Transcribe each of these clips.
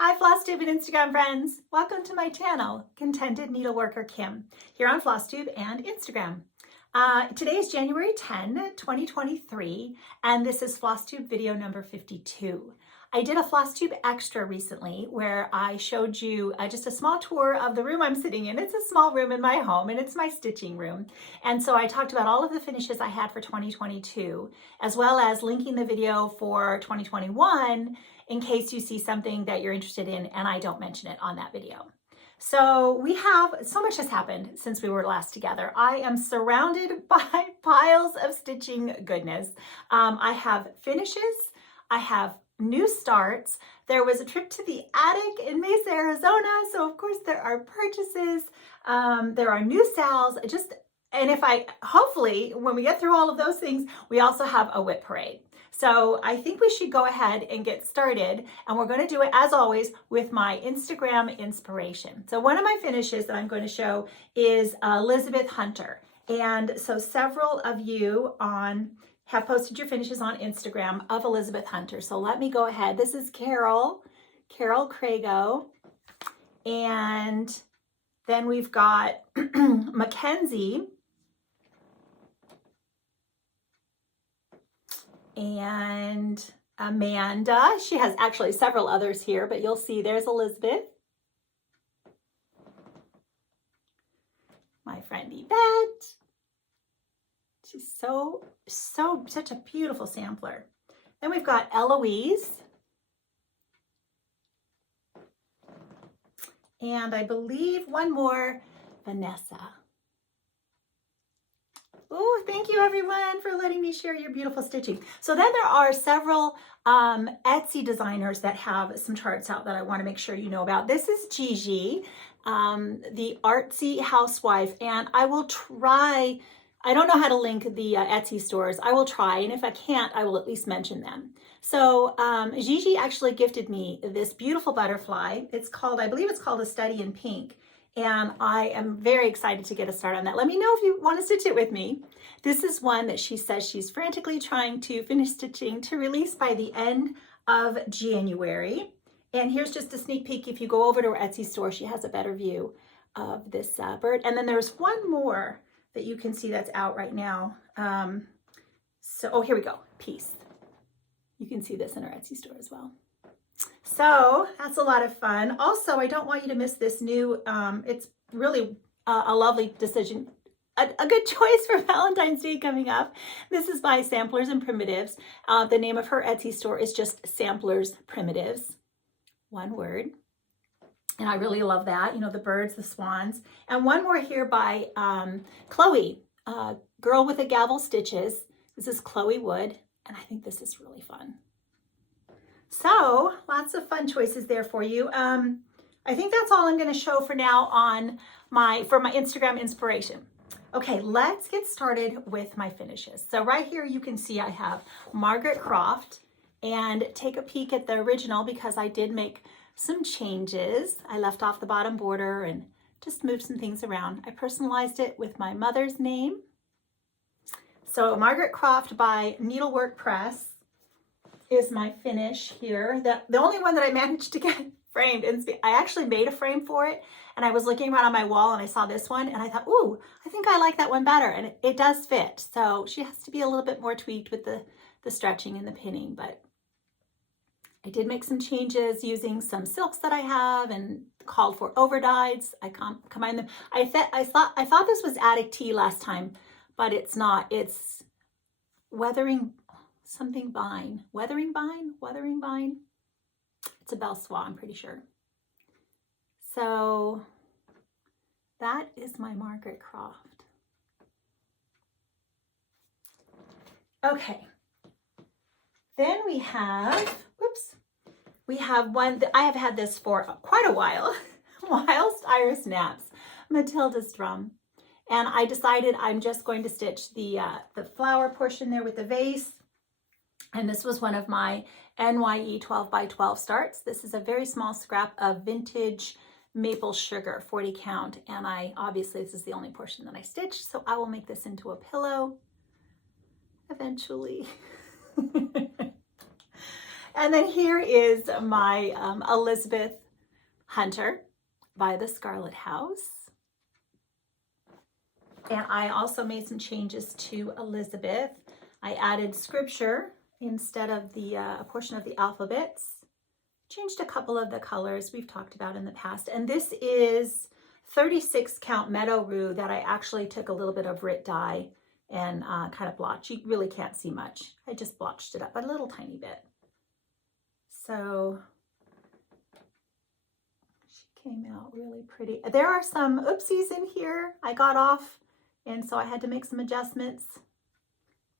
Hi Flosstube and Instagram friends! Welcome to my channel, Contented Needleworker Kim, here on Flosstube and Instagram. Today is January 10, 2023, and this is Flosstube video number 52. I did a Flosstube extra recently where I showed you just a small tour of the room I'm sitting in. It's a small room in my home and it's my stitching room. And so I talked about all of the finishes I had for 2022, as well as linking the video for 2021 in case you see something that you're interested in and I don't mention it on that video. So so much has happened since we were last together. I am surrounded by piles of stitching goodness. I have finishes, I have new starts. There was a trip to the attic in Mesa, Arizona. So of course there are purchases, there are new sales, hopefully when we get through all of those things, we also have a WIP parade. So I think we should go ahead and get started, and we're going to do it as always with my Instagram inspiration. So one of my finishes that I'm going to show is Elizabeth Hunter. And so several of you have posted your finishes on Instagram of Elizabeth Hunter. So let me go ahead. This is Carol Crago. And then we've got Mackenzie. And Amanda. She has actually several others here, but you'll see there's Elizabeth. My friend Yvette. She's such a beautiful sampler. Then we've got Eloise. And I believe one more, Vanessa. Oh, thank you everyone for letting me share your beautiful stitching. So then there are several Etsy designers that have some charts out that I want to make sure you know about. This is Gigi, the Artsy Housewife, and I will try, I don't know how to link the Etsy stores. I will try, and if I can't, I will at least mention them. So Gigi actually gifted me this beautiful butterfly. It's called, I believe it's called A Study in Pink. And I am very excited to get a start on that. Let me know if you want to stitch it with me. This is one that she says she's frantically trying to finish stitching to release by the end of January. And here's just a sneak peek. If you go over to her Etsy store, she has a better view of this bird. And then there's one more that you can see that's out right now. Oh, here we go, Peace. You can see this in her Etsy store as well. So that's a lot of fun. Also, I don't want you to miss this new, it's really a lovely decision, a good choice for Valentine's Day coming up. This is by SamplersPrimitives. The name of her Etsy store is just SamplersPrimitives, one word. And I really love that, you know, the birds, the swans. And one more here by Chloe, Girlwithagavelstitches. This is Chloe Wood, and I think this is really fun. So lots of fun choices there for you. I think that's all I'm going to show for now on for my Instagram inspiration. Okay, let's get started with my finishes. So right here you can see I have Margaret Croft, and take a peek at the original because I did make some changes. I left off the bottom border and just moved some things around. I personalized it with my mother's name. So Margaret Croft by Needlework Press is my finish here. The only one that I managed to get framed, and I actually made a frame for it, and I was looking around on my wall and I saw this one and I thought, ooh, I think I like that one better, and it does fit. So she has to be a little bit more tweaked with the stretching and the pinning, but I did make some changes using some silks that I have and called for overdyes. I combined them. I thought this was Attic Tea last time, but it's not. It's Weathering Vine. Weathering Vine. It's a Belle Soie, I'm pretty sure. So that is my Margaret Croft. Okay. Then we have, one that I have had this for quite a while. Whilst Iris Naps, Matilda's Drum. And I decided I'm just going to stitch the flower portion there with the vase. And this was one of my NYE 12 by 12 starts. This is a very small scrap of vintage maple sugar, 40 count. And obviously this is the only portion that I stitched. So I will make this into a pillow eventually. And then here is my Elizabeth Hunter by the Scarlett House. And I also made some changes to Elizabeth. I added scripture instead of the a portion of the alphabets. Changed a couple of the colors we've talked about in the past. And this is 36 count Meadow Rue that I actually took a little bit of RIT dye and kind of blotched. You really can't see much. I just blotched it up a little tiny bit. So she came out really pretty. There are some oopsies in here I got off, and so I had to make some adjustments.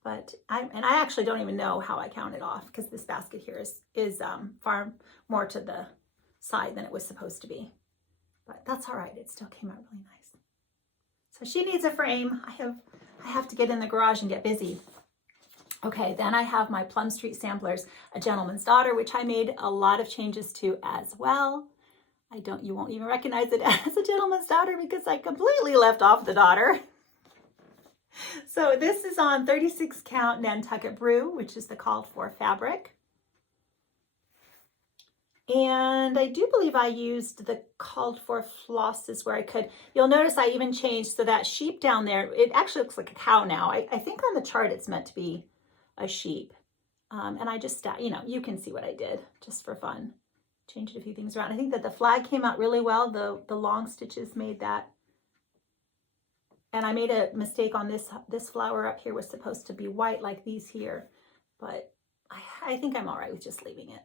But I actually don't even know how I counted off, because this basket here is far more to the side than it was supposed to be. But that's all right. It still came out really nice. So she needs a frame. I have to get in the garage and get busy. Okay, then I have my Plum Street Samplers, A Gentleman's Daughter, which I made a lot of changes to as well. You won't even recognize it as A Gentleman's Daughter because I completely left off the daughter. So this is on 36 count Nantucket Brew, which is the called for fabric. And I do believe I used the called for flosses where I could. You'll notice I even changed, so that sheep down there, it actually looks like a cow now. I think on the chart it's meant to be a sheep. And I just, you can see what I did just for fun. Changed a few things around. I think that the flag came out really well. The long stitches made that. And I made a mistake on this flower up here was supposed to be white like these here, but I think I'm all right with just leaving it.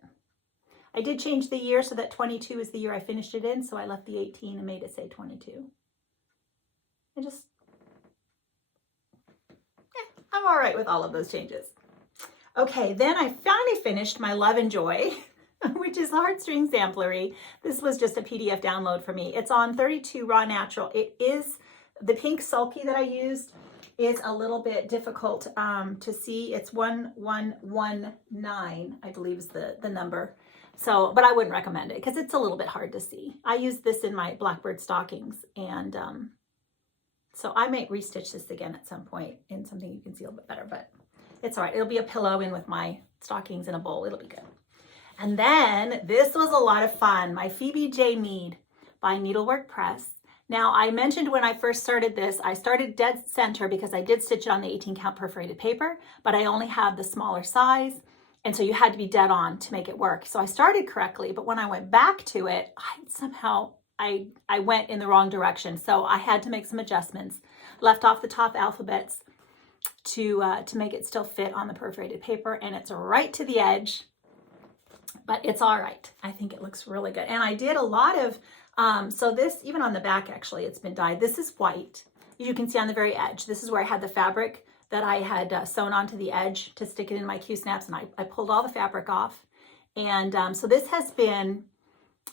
I did change the year so that 22 is the year I finished it in, so I left the 18 and made it say 22. I'm all right with all of those changes. Okay, then I finally finished my Love and Joy, which is heartstring samplery. This was just a PDF download for me. It's on 32 raw natural. It is the pink sulky that I used is a little bit difficult to see. It's 1119, I believe is the number. So, but I wouldn't recommend it because it's a little bit hard to see. I used this in my Blackbird stockings, and so I might restitch this again at some point in something you can see a little bit better, but it's all right. It'll be a pillow in with my stockings in a bowl. It'll be good. And then this was a lot of fun. My Phoebe J. Mead by Needlework Press. Now, I mentioned when I first started this, I started dead center because I did stitch it on the 18 count perforated paper, but I only had the smaller size. And so you had to be dead on to make it work. So I started correctly, but when I went back to it, I went in the wrong direction. So I had to make some adjustments, left off the top alphabets to make it still fit on the perforated paper. And it's right to the edge, but it's all right. I think it looks really good. And I did a lot of, so this, even on the back, actually, it's been dyed. This is white. You can see on the very edge. This is where I had the fabric that I had sewn onto the edge to stick it in my Q-snaps, and I pulled all the fabric off. And so this has been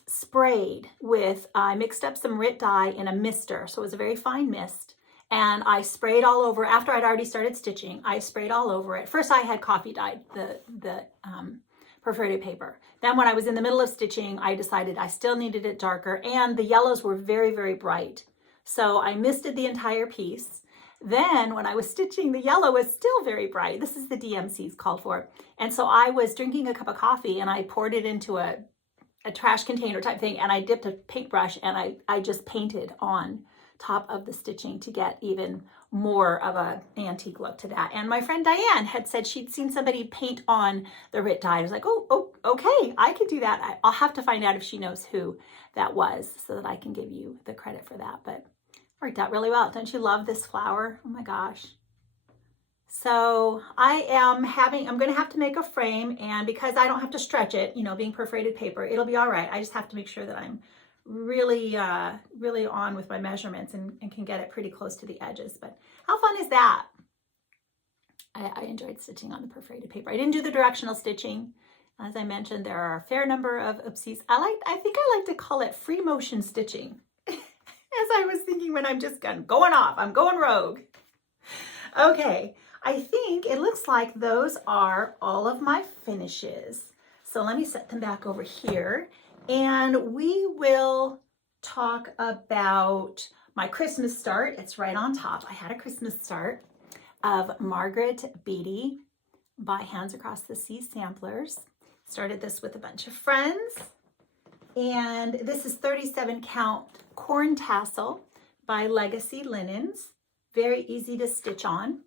sprayed with, I mixed up some RIT dye in a mister, so it was a very fine mist, and I sprayed all over. After I'd already started stitching, I sprayed all over it. First I had coffee dyed the perforated paper. Then when I was in the middle of stitching, I decided I still needed it darker, and the yellows were very, very bright. So I misted the entire piece. Then when I was stitching, the yellow was still very bright. This is the DMC's called for. And so I was drinking a cup of coffee and I poured it into a trash container type thing, and I dipped a paintbrush and I just painted on top of the stitching to get even more of an antique look to that. And my friend Diane had said she'd seen somebody paint on the RIT dye. I was like, oh, okay, I could do that. I'll have to find out if she knows who that was so that I can give you the credit for that. But worked out really well. Don't you love this flower? Oh my gosh. So I'm going to have to make a frame, and because I don't have to stretch it, being perforated paper, it'll be all right. I just have to make sure that I'm really, really on with my measurements and can get it pretty close to the edges. But how fun is that? I enjoyed stitching on the perforated paper. I didn't do the directional stitching. As I mentioned, there are a fair number of oopsies. I think I like to call it free motion stitching. As I was thinking when I'm just going off, I'm going rogue. Okay, I think it looks like those are all of my finishes. So let me set them back over here, and we will talk about my Christmas start. It's right on top. I had a Christmas start of Margaret Beatty by Hands Across the Sea Samplers. Started this with a bunch of friends. And this is 37 count corn tassel by Legacy Linens. Very easy to stitch on.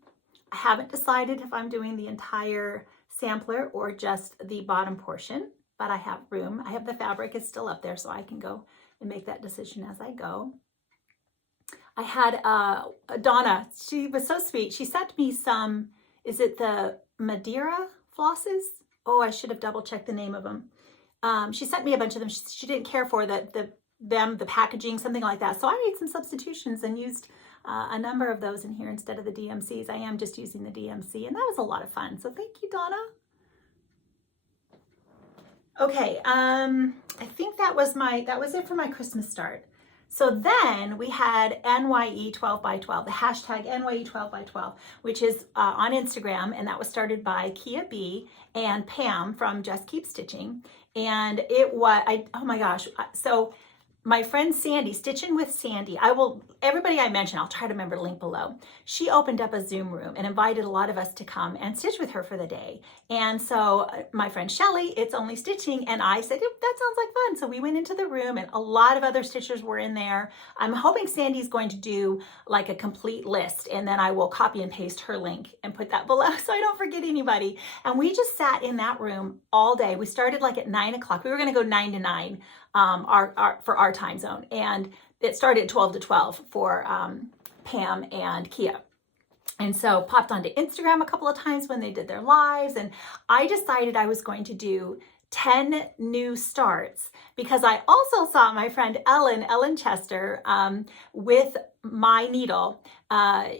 I haven't decided if I'm doing the entire sampler or just the bottom portion, but I have room. I have the fabric, it's still up there, so I can go and make that decision as I go. I had Donna, she was so sweet. She sent me some, is it the Madeira flosses? Oh, I should have double checked the name of them. She sent me a bunch of them. She didn't care for the packaging, something like that. So I made some substitutions and used a number of those in here instead of the DMCs. I am just using the DMC, and that was a lot of fun. So thank you, Donna. Okay, I think that was it for my Christmas start. So then we had NYE12x12, the hashtag NYE12x12, which is on Instagram, and that was started by Kia B and Pam from Just Keep Stitching. And it was, oh my gosh, so my friend Sandy, Stitching with Sandy, everybody I mentioned, I'll try to remember to link below. She opened up a Zoom room and invited a lot of us to come and stitch with her for the day. And so my friend Shelly, It's Only Stitching, and I said, that sounds like fun. So we went into the room and a lot of other stitchers were in there. I'm hoping Sandy's going to do like a complete list, and then I will copy and paste her link and put that below so I don't forget anybody. And we just sat in that room all day. We started like at 9 o'clock. We were gonna go 9 to 9. For our time zone, and it started at 12 to 12 for Pam and Kia. And so popped onto Instagram a couple of times when they did their lives, and I decided I was going to do 10 new starts because I also saw my friend Ellen Chester with my needle.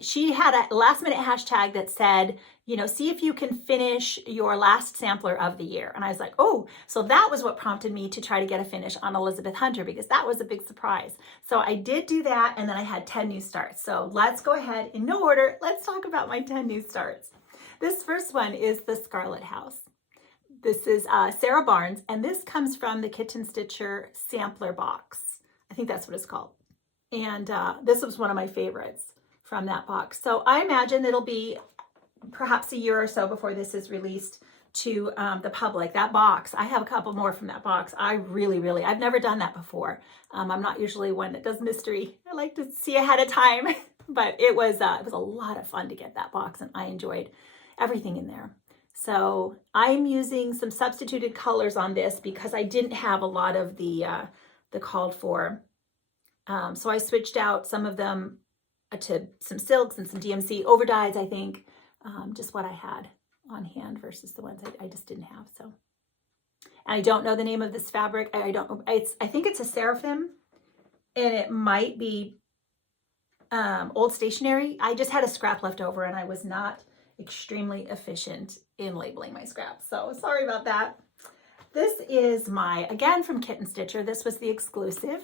She had a last minute hashtag that said, you know, see if you can finish your last sampler of the year. And I was like, oh, so that was what prompted me to try to get a finish on Elizabeth Hunter, because that was a big surprise. So I did do that, and then I had 10 new starts. So let's go ahead, in no order, let's talk about my 10 new starts. This first one is the Scarlett house. This is Sarah Barnes, and this comes from the Kitten Stitcher sampler box. I think that's what it's called. And this was one of my favorites from that box. So I imagine it'll be perhaps a year or so before this is released to the public. That box, I have a couple more from that box. I've never done that before. I'm not usually one that does mystery. I like to see ahead of time, but it was a lot of fun to get that box, and I enjoyed everything in there. So I'm using some substituted colors on this because I didn't have a lot of the called for. So I switched out some of them to some silks and some DMC overdyes, I think. Just what I had on hand versus the ones I just didn't have. So, and I don't know the name of this fabric. I think it's a Seraphim, and it might be Old Stationery. I just had a scrap left over, and I was not extremely efficient in labeling my scraps. So sorry about that. This is again from Kitten Stitcher. This was the exclusive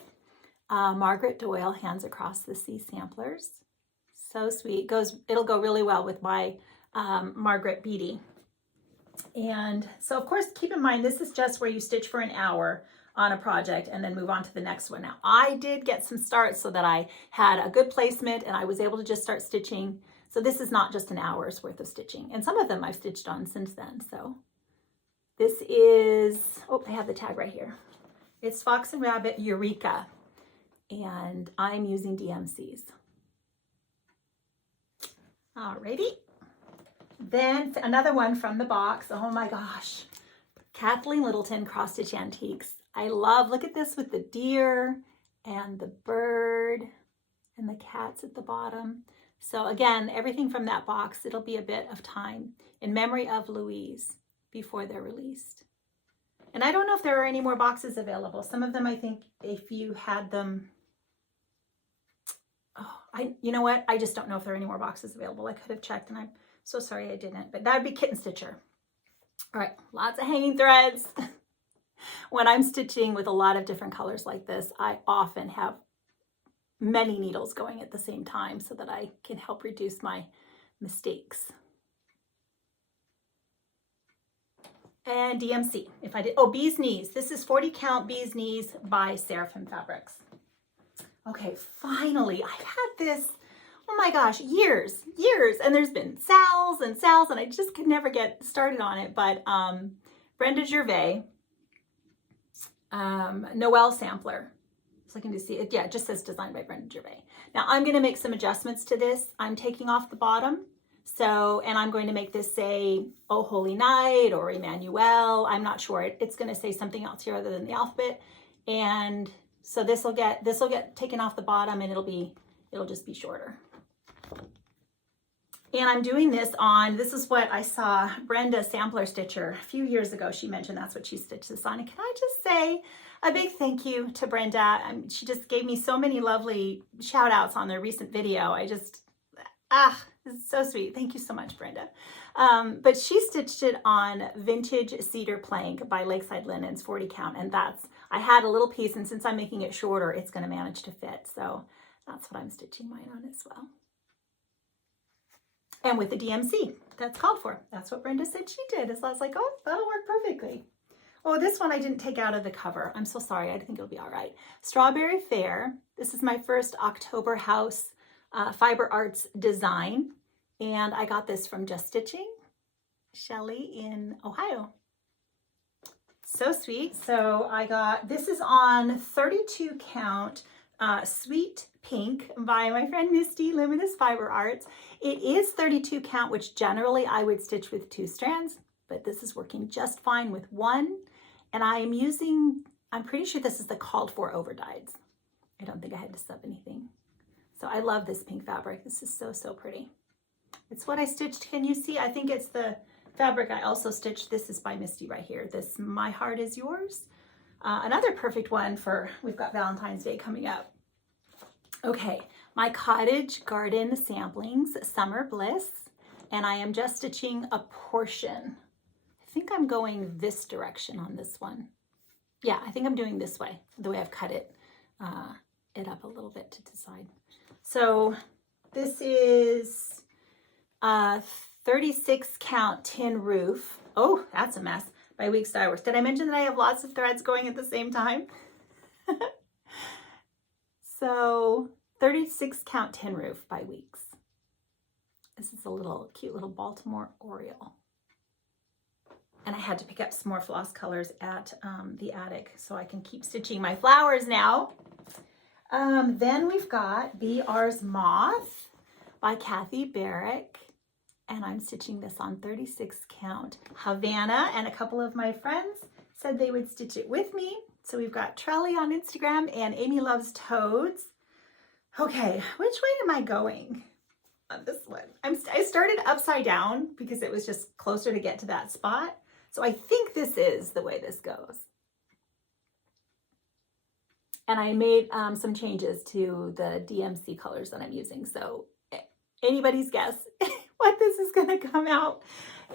Margaret Doyle Hands Across the Sea samplers. So sweet. It'll go really well with my Margaret Beatty. And so of course, keep in mind, this is just where you stitch for an hour on a project and then move on to the next one. Now I did get some starts so that I had a good placement and I was able to just start stitching. So this is not just an hour's worth of stitching. And some of them I've stitched on since then. So this is, oh, I have the tag right here. It's Fox and Rabbit Eureka. And I'm using DMCs. Alrighty. Then another one from the box. Oh my gosh. Kathleen Littleton Cross Stitch Antiques. Look at this with the deer and the bird and the cats at the bottom. So again, everything from that box, it'll be a bit of time in memory of Louise before they're released. And I don't know if there are any more boxes available. Some of them, I think if you had them, you know what? I just don't know if there are any more boxes available. I could have checked, and I'm so sorry I didn't, but that would be Kitten Stitcher. All right, lots of hanging threads. When I'm stitching with a lot of different colors like this, I often have many needles going at the same time so that I can help reduce my mistakes. And DMC, if I did, oh, Bee's Knees. This is 40 count Bee's Knees by Seraphim Fabrics. Okay, finally, I've had this, oh my gosh, years, and there's been sales, and I just could never get started on it, but Brenda Gervais, Noel sampler. So I can just see it. Yeah, it just says designed by Brenda Gervais. Now I'm going to make some adjustments to this. I'm taking off the bottom. So, and I'm going to make this say, Oh Holy Night or Emmanuel. I'm not sure. It's going to say something else here other than the alphabet. And so this will get taken off the bottom, and it'll just be shorter. And I'm doing this on, this is what I saw Brenda Sampler Stitcher a few years ago. She mentioned that's what she stitched this on. And can I just say a big thank you to Brenda. She just gave me so many lovely shout outs on their recent video. this is so sweet. Thank you so much, Brenda. But she stitched it on Vintage Cedar Plank by Lakeside Linens 40 count. And I had a little piece, and since I'm making it shorter, it's going to manage to fit. So that's what I'm stitching mine on as well. And with the DMC, that's called for. That's what Brenda said she did. So I was like, oh, that'll work perfectly. Oh, this one I didn't take out of the cover. I'm so sorry. I think it'll be all right. Strawberry Fair. This is my first October House Fiber Arts design. And I got this from Just Stitching, Shelly in Ohio. So sweet. So this is on 32 count Sweet Pink by my friend Misty, Luminous Fiber Arts. It is 32 count, which generally I would stitch with 2 strands, but this is working just fine with 1. And I'm pretty sure this is the called for overdyes. I don't think I had to sub anything. So I love this pink fabric. This is so, so pretty. It's what I stitched. Can you see? I think it's the fabric I also stitched. This is by Misty right here. This My Heart Is Yours. Another perfect one we've got Valentine's Day coming up. Okay, my Cottage Garden Samplings, Summer Bliss, and I am just stitching a portion. I think I'm going this direction on this one. Yeah, I think I'm doing this way, the way I've cut it up a little bit to decide. So this is 36 count tin roof. Oh, that's a mess. By Weeks Dye Works. Did I mention that I have lots of threads going at the same time? So 36 count tin roof by Weeks. This is a cute little Baltimore Oriole. And I had to pick up some more floss colors at the attic so I can keep stitching my flowers now. Then we've got BR's Moth by Kathy Barrick. And I'm stitching this on 36 count Havana, and a couple of my friends said they would stitch it with me. So we've got Trelly on Instagram and Amy Loves Toads. Okay, which way am I going on this one? I started upside down because it was just closer to get to that spot. So I think this is the way this goes. And I made some changes to the DMC colors that I'm using. So anybody's guess what this is going to come out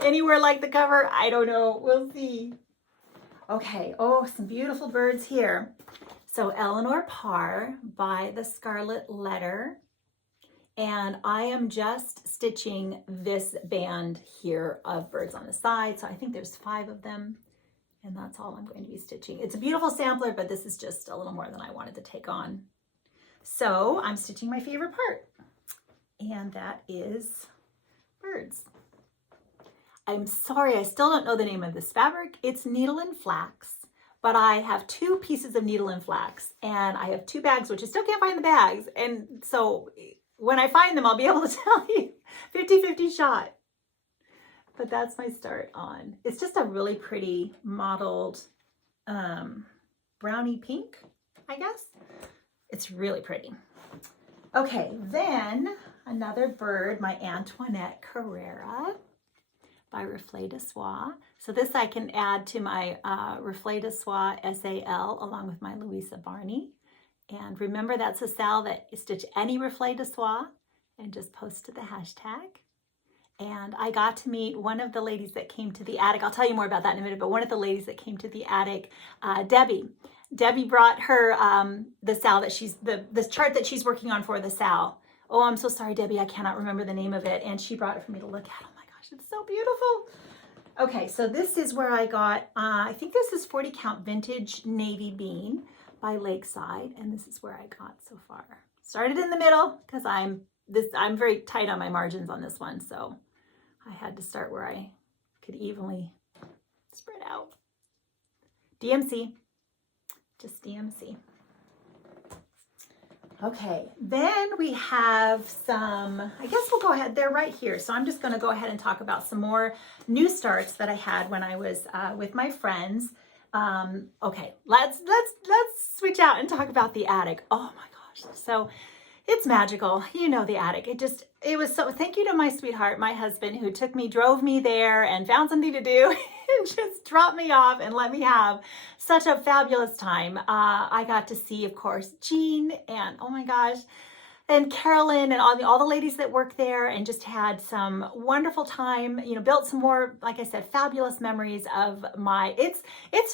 anywhere like the cover. I don't know. We'll see. Okay. Oh, some beautiful birds here. So Eleanor Parr by the Scarlett Letter. And I am just stitching this band here of birds on the side. So I think there's 5 of them. And that's all I'm going to be stitching. It's a beautiful sampler, but this is just a little more than I wanted to take on. So I'm stitching my favorite part. And that is birds. I'm sorry, I still don't know the name of this fabric. It's Needle and Flax, but I have 2 pieces of needle and flax, and I have 2 bags, which I still can't find the bags. And so when I find them, I'll be able to tell you 50-50 shot. But that's my start on. It's just a really pretty mottled brownie pink, I guess. It's really pretty. Okay, then another bird, my Antoinette Carrera by Reflet de Soie. So this I can add to my Reflet de Soie SAL along with my Louisa Barney. And remember, that's a SAL that you stitch any Reflet de Soie and just post to the hashtag. And I got to meet one of the ladies that came to the attic. I'll tell you more about that in a minute, but one of the ladies that came to the attic, Debbie. Debbie brought her the SAL that the chart that she's working on for the SAL. Oh, I'm so sorry, Debbie, I cannot remember the name of it. And she brought it for me to look at. Oh my gosh, it's so beautiful. Okay, so this is where I got, I think this is 40 count vintage navy bean by Lakeside. And this is where I got so far. Started in the middle because I'm very tight on my margins on this one. So I had to start where I could evenly spread out. DMC, just DMC. Okay, then we have some, I guess we'll go ahead, they're right here. So I'm just gonna go ahead and talk about some more new starts that I had when I was with my friends. Okay, let's switch out and talk about the attic. Oh my gosh, so it's magical. You know, the attic, it was so, thank you to my sweetheart, my husband, who drove me there and found something to do and just dropped me off and let me have such a fabulous time. I got to see, of course, Jean and, oh my gosh, and Carolyn and all the ladies that work there, and just had some wonderful time, you know, built some more, like I said, fabulous memories of my, it's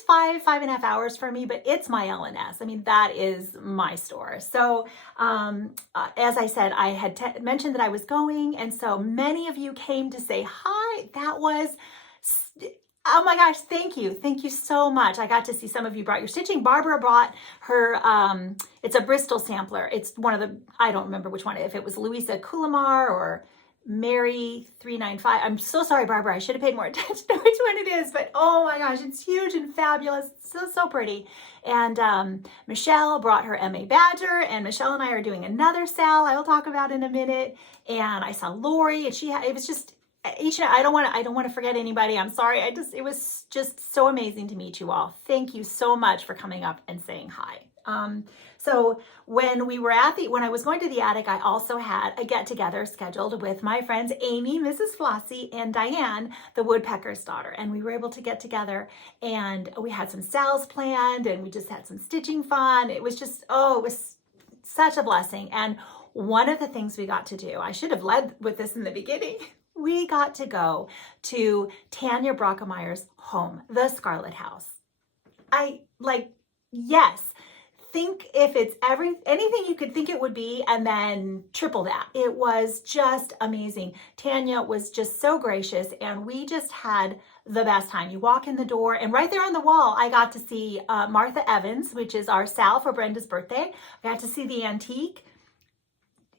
5.5 hours for me, but it's my LNS. I mean, that is my store. So as I said, I had mentioned that I was going, and so many of you came to say hi. That was, oh my gosh, thank you. Thank you so much. I got to see some of you brought your stitching. Barbara brought her, it's a Bristol sampler. It's one of the, I don't remember which one, if it was Louisa Coulimar or Mary 395. I'm so sorry, Barbara. I should have paid more attention to which one it is, but oh my gosh, it's huge and fabulous. So pretty. And Michelle brought her MA Badger, and Michelle and I are doing another sale I will talk about in a minute. And I saw Lori, and it was just, I don't want to forget anybody. I'm sorry. It was just so amazing to meet you all. Thank you so much for coming up and saying hi. So when I was going to the attic, I also had a get together scheduled with my friends, Amy, Mrs. Flossie, and Diane, the woodpecker's daughter. And we were able to get together, and we had some sales planned, and we just had some stitching fun. It was just, it was such a blessing. And one of the things we got to do, I should have led with this in the beginning. We got to go to Tanya Brockemeyer's home, the Scarlett house. Yes, think if it's anything you could think it would be, and then triple that. It was just amazing. Tanya was just so gracious, and we just had the best time. You walk in the door, and right there on the wall, I got to see Martha Evans, which is our Sal for Brenda's birthday. I got to see the antique,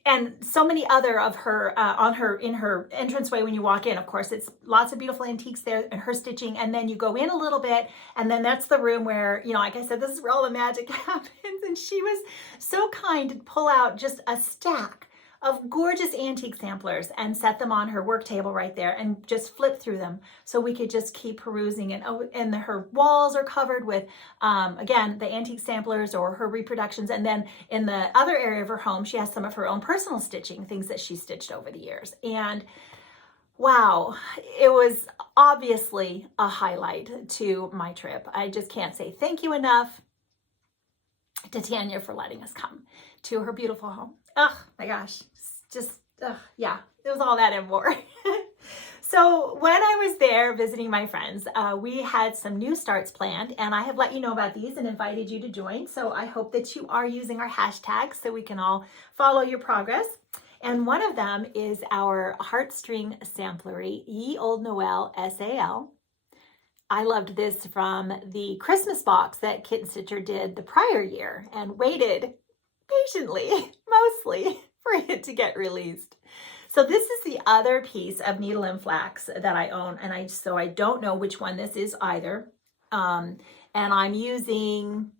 and so many other of her in her entranceway when you walk in. Of course, it's lots of beautiful antiques there and her stitching. And then you go in a little bit, and then that's the room where, you know, like I said, this is where all the magic happens. And she was so kind to pull out just a stack of gorgeous antique samplers and set them on her work table right there, and just flip through them so we could just keep perusing. And her walls are covered with, again, the antique samplers or her reproductions. And then in the other area of her home, she has some of her own personal stitching, things that she stitched over the years. And wow, it was obviously a highlight to my trip. I just can't say thank you enough to Tanya for letting us come to her beautiful home. Oh my gosh, yeah, it was all that and more. So when I was there visiting my friends, we had some new starts planned, and I have let you know about these and invited you to join. So I hope that you are using our hashtags so we can all follow your progress. And one of them is our Heartstring Samplery Ye Old Noel SAL. I loved this from the Christmas box that Kitten Stitcher did the prior year, and waited patiently, mostly, for it to get released. So this is the other piece of needle and flax that I own, and so I don't know which one this is either. And I'm using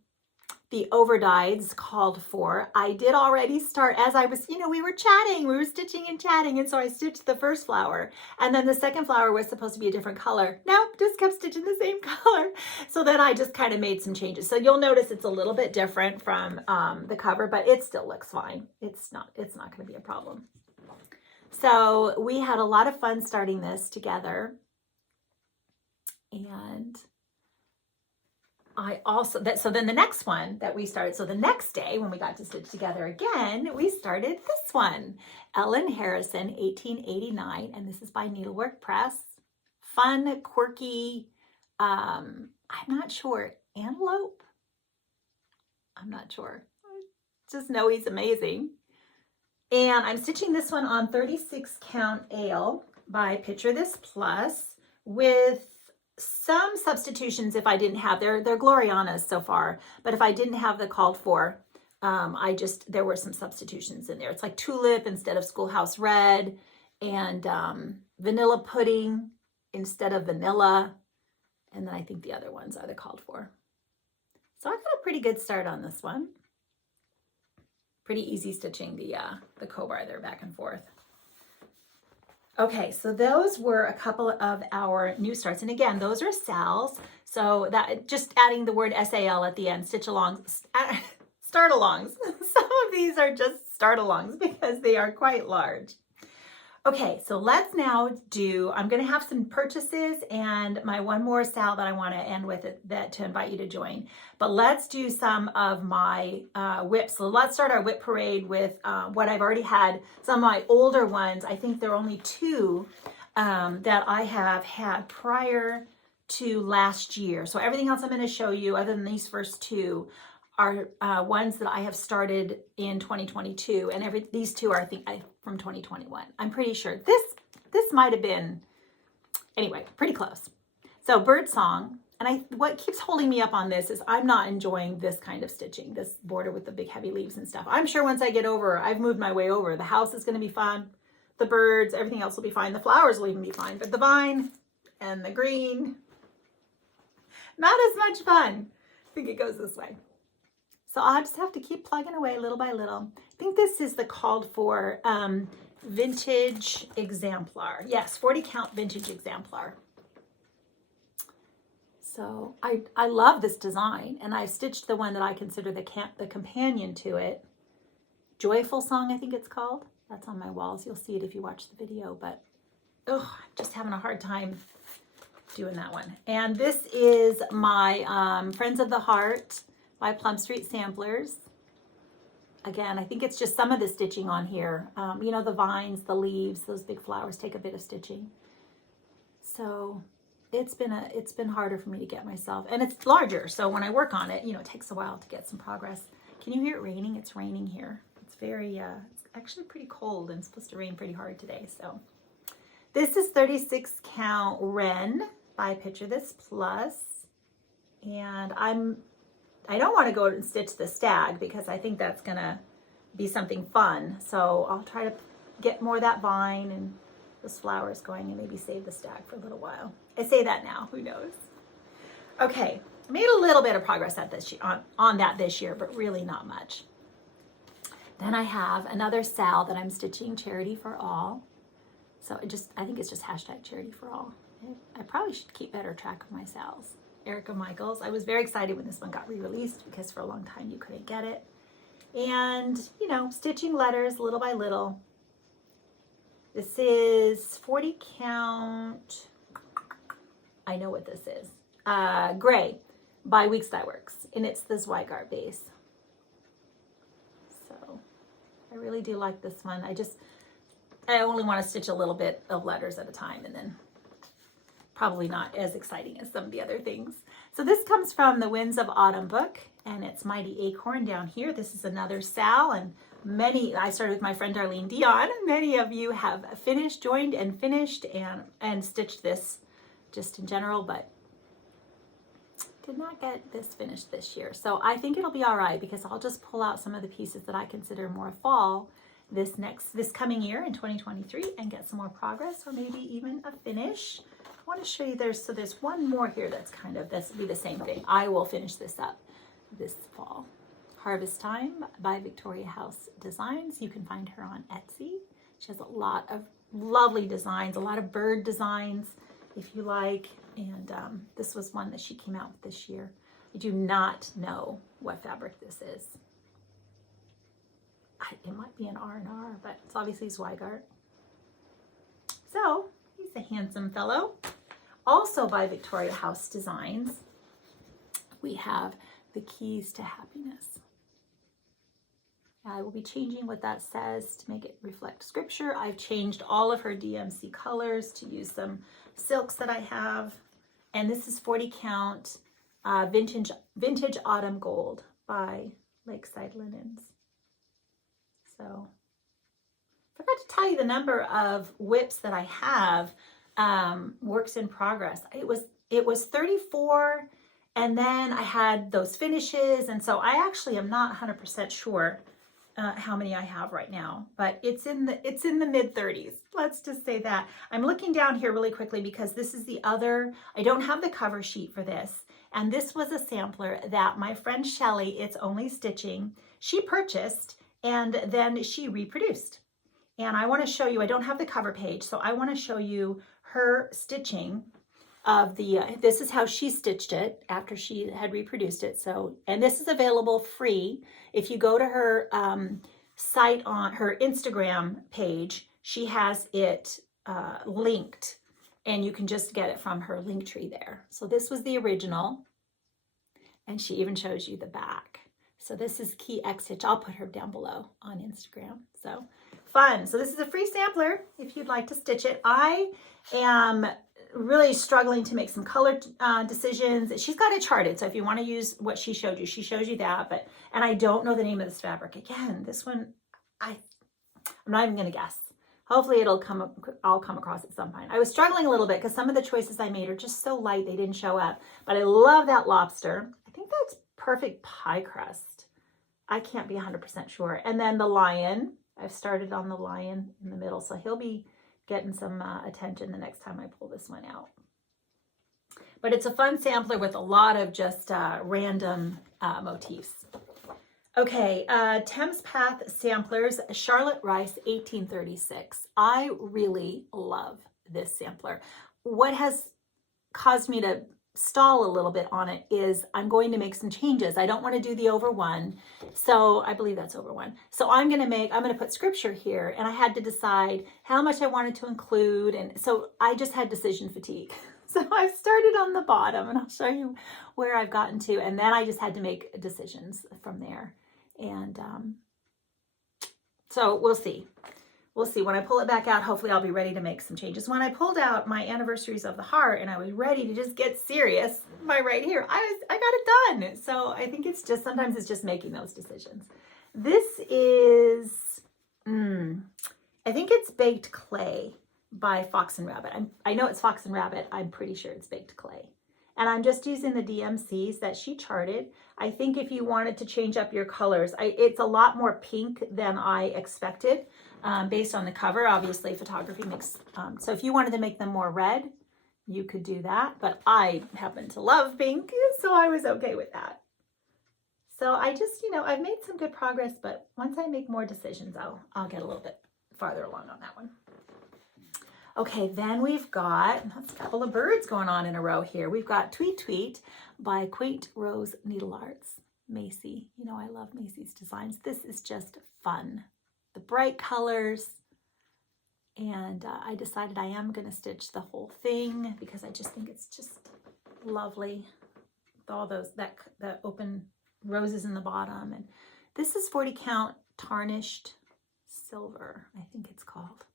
the overdyes called for. I did already start, as I was, we were chatting, we were stitching and chatting, and so I stitched the first flower, and then the second flower was supposed to be a different color. Nope, just kept stitching the same color. So then I just kind of made some changes. So you'll notice it's a little bit different from the cover, but it still looks fine. It's not going to be a problem. So we had a lot of fun starting this together, and so then the next one that we started, so the next day when we got to stitch together again, we started this one, Ellen Harrison, 1889, and this is by Needlework Press. Fun, quirky, I'm not sure, antelope? I'm not sure. Just know he's amazing. And I'm stitching this one on 36 count ale by Picture This Plus, with some substitutions if I didn't have, they're Glorianas so far, but if I didn't have the called for, there were some substitutions in there. It's like tulip instead of schoolhouse red, and vanilla pudding instead of vanilla. And then I think the other ones are the called for. So I got a pretty good start on this one. Pretty easy stitching the co-bar there back and forth. Okay, so those were a couple of our new starts. And again, those are Sal's. So that just adding the word SAL at the end, stitch alongs, start alongs. Some of these are just start alongs because they are quite large. Okay, so let's now do, I'm going to have some purchases and my one more Sal that I want to end with that to invite you to join. But let's do some of my WIPs. So let's start our WIP parade with what I've already had. Some of my older ones, I think there are only two that I have had prior to last year. So everything else I'm going to show you other than these first two are ones that I have started in 2022, and these two are I think from 2021. I'm pretty sure this might have been, anyway, pretty close. So bird song, and what keeps holding me up on this is I'm not enjoying this kind of stitching, this border with the big heavy leaves and stuff. I'm sure once I get over, I've moved my way over, the house is going to be fun, the birds, everything else will be fine, the flowers will even be fine, but the vine and the green, not as much fun. I think it goes this way. So I'll just have to keep plugging away little by little. I think this is the called for vintage exemplar. Yes, 40 count vintage exemplar. So I love this design, and I've stitched the one that I consider the companion to it. Joyful Song, I think it's called. That's on my walls. You'll see it if you watch the video, but I'm just having a hard time doing that one. And this is my Friends of the Heart by Plum Street Samplers. Again, I think it's just some of the stitching on here. You know, the vines, the leaves, those big flowers take a bit of stitching. So it's been harder for me to get myself, and it's larger. So when I work on it, you know, it takes a while to get some progress. Can you hear it raining? It's raining here. It's very, it's actually pretty cold and it's supposed to rain pretty hard today. So this is 36 count Wren by Picture This Plus. And I don't want to go and stitch the stag because I think that's going to be something fun. So I'll try to get more of that vine and those flowers going and maybe save the stag for a little while. I say that now, who knows? Okay, I made a little bit of progress at this on that this year, but really not much. Then I have another Sal that I'm stitching, Charity for All. So I think it's just hashtag Charity for All. I probably should keep better track of my Sals. Erica Michaels. I was very excited when this one got re-released because for a long time you couldn't get it. And, you know, stitching letters little by little. This is 40 count. I know what this is. Gray by Weeks That Works. And it's the Zweigart base. So I really do like this one. I only want to stitch a little bit of letters at a time, and then probably not as exciting as some of the other things. So this comes from the Winds of Autumn book, and it's Mighty Acorn down here. This is another Sal, and I started with my friend Darlene Dion. Many of you have joined and finished and stitched this just in general, but did not get this finished this year. So I think it'll be all right because I'll just pull out some of the pieces that I consider more fall this coming year in 2023 and get some more progress or maybe even a finish. I want to show you there's one more here this will be the same thing. I will finish this up this fall. Harvest Time by Victoria House Designs. You can find her on Etsy. She has a lot of lovely designs, a lot of bird designs if you like. And this was one that she came out with this year. I do not know what fabric this is. It might be an R&R, but it's obviously Zweigart. So he's a handsome fellow. Also by Victoria House Designs, we have The Keys to Happiness. I will be changing what that says to make it reflect scripture. I've changed all of her DMC colors to use some silks that I have. And this is 40 count vintage Autumn Gold by Lakeside Linens. So forgot to tell you the number of WIPs that I have, works in progress. It was 34, and then I had those finishes, and so I actually am not 100% sure how many I have right now, but it's in the mid 30s. Let's just say that. I'm looking down here really quickly because this is the other, I don't have the cover sheet for this. And this was a sampler that my friend Shelly, It's Only Stitching, she purchased and then she reproduced. And I want to show you, I don't have the cover page, so I want to show you her stitching of the, this is how she stitched it after she had reproduced it. So, and this is available free. If you go to her site on her Instagram page, she has it linked and you can just get it from her link tree there. So this was the original and she even shows you the back. So this is Key X Stitch. I'll put her down below on Instagram. So fun. So this is a free sampler if you'd like to stitch it. I am really struggling to make some color decisions. She's got it charted, so if you want to use what she showed you, she shows you that. But and I don't know the name of this fabric. Again, this one, I'm not even going to guess. Hopefully I'll come across it some point. I was struggling a little bit because some of the choices I made are just so light they didn't show up. But I love that lobster. I think that's perfect pie crust. I can't be 100% sure. And then the lion. I've started on the lion in the middle, so he'll be getting some attention the next time I pull this one out. But it's a fun sampler with a lot of just random motifs. Okay, Thames Path Samplers, Charlotte Rice, 1836. I really love this sampler. What has caused me to stall a little bit on it is I'm going to make some changes. I don't want to do the over one. So I believe that's over one. So I'm going to put scripture here, and I had to decide how much I wanted to include. And so I just had decision fatigue. So I've started on the bottom and I'll show you where I've gotten to. And then I just had to make decisions from there. And so we'll see. We'll see. When I pull it back out, hopefully I'll be ready to make some changes. When I pulled out my Anniversaries of the Heart and I was ready to just get serious, my right here, I got it done. So I think it's just, sometimes it's just making those decisions. This is, I think it's Baked Clay by Fox and Rabbit. I know it's Fox and Rabbit. I'm pretty sure it's Baked Clay. And I'm just using the DMCs that she charted. I think if you wanted to change up your colors, it's a lot more pink than I expected. Based on the cover, obviously photography makes, so if you wanted to make them more red, you could do that, but I happen to love pink, so I was okay with that. So I just, I've made some good progress, but once I make more decisions, I'll get a little bit farther along on that one. Okay, then we've got a couple of birds going on in a row here. We've got Tweet Tweet by Quaint Rose Needle Arts. Macy, I love Macy's designs. This is just fun. The bright colors, and I decided I am going to stitch the whole thing because I just think it's just lovely with all those the open roses in the bottom. And this is 40 count tarnished silver, I think it's called.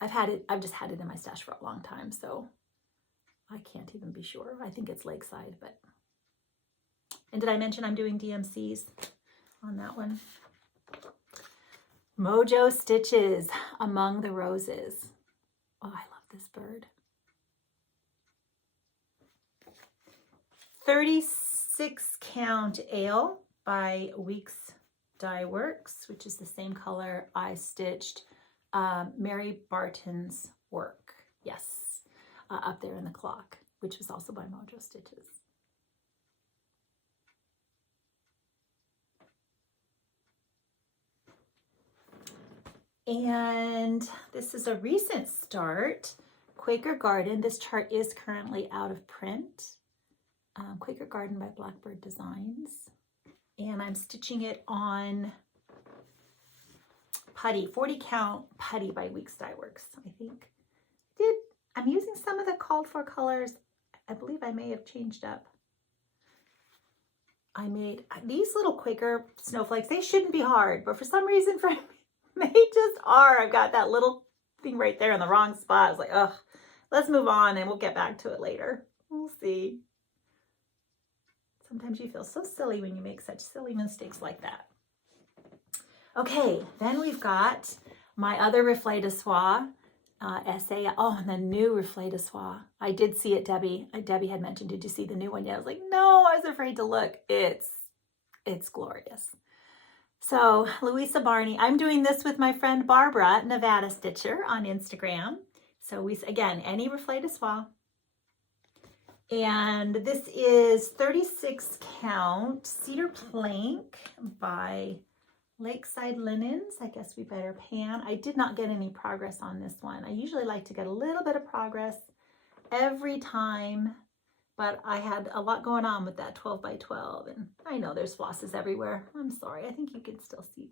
I've just had it in my stash for a long time, so I can't even be sure. I think it's Lakeside, but, and did I mention I'm doing DMCs on that one? Mojo Stitches, Among the Roses. Oh, I love this bird. 36 count ale by Weeks Dye Works, which is the same color I stitched Mary Barton's work. Yes, up there in the clock, which was also by Mojo Stitches. And this is a recent start, Quaker Garden. This chart is currently out of print. Quaker Garden by Blackbird Designs. And I'm stitching it on putty, 40 count putty by Weeks Dye Works, I think. I'm using some of the called for colors. I believe I may have changed up. I made these little Quaker snowflakes. They shouldn't be hard, but for some reason, they just are. I've got that little thing right there in the wrong spot. I was like, ugh, let's move on and we'll get back to it later. We'll see. Sometimes you feel so silly when you make such silly mistakes like that. Okay, then we've got my other Reflet de Soie essay. Oh, and the new Reflet de Soie. I did see it, Debbie. Debbie had mentioned, did you see the new one yet? I was like, no, I was afraid to look. It's It's glorious. So Louisa Barney, I'm doing this with my friend Barbara, Nevada Stitcher on Instagram. So again, any reflete is well. And this is 36 count cedar plank by Lakeside Linens. I guess we better pan. I did not get any progress on this one. I usually like to get a little bit of progress every time, but I had a lot going on with that 12 by 12, and I know there's flosses everywhere. I'm sorry, I think you can still see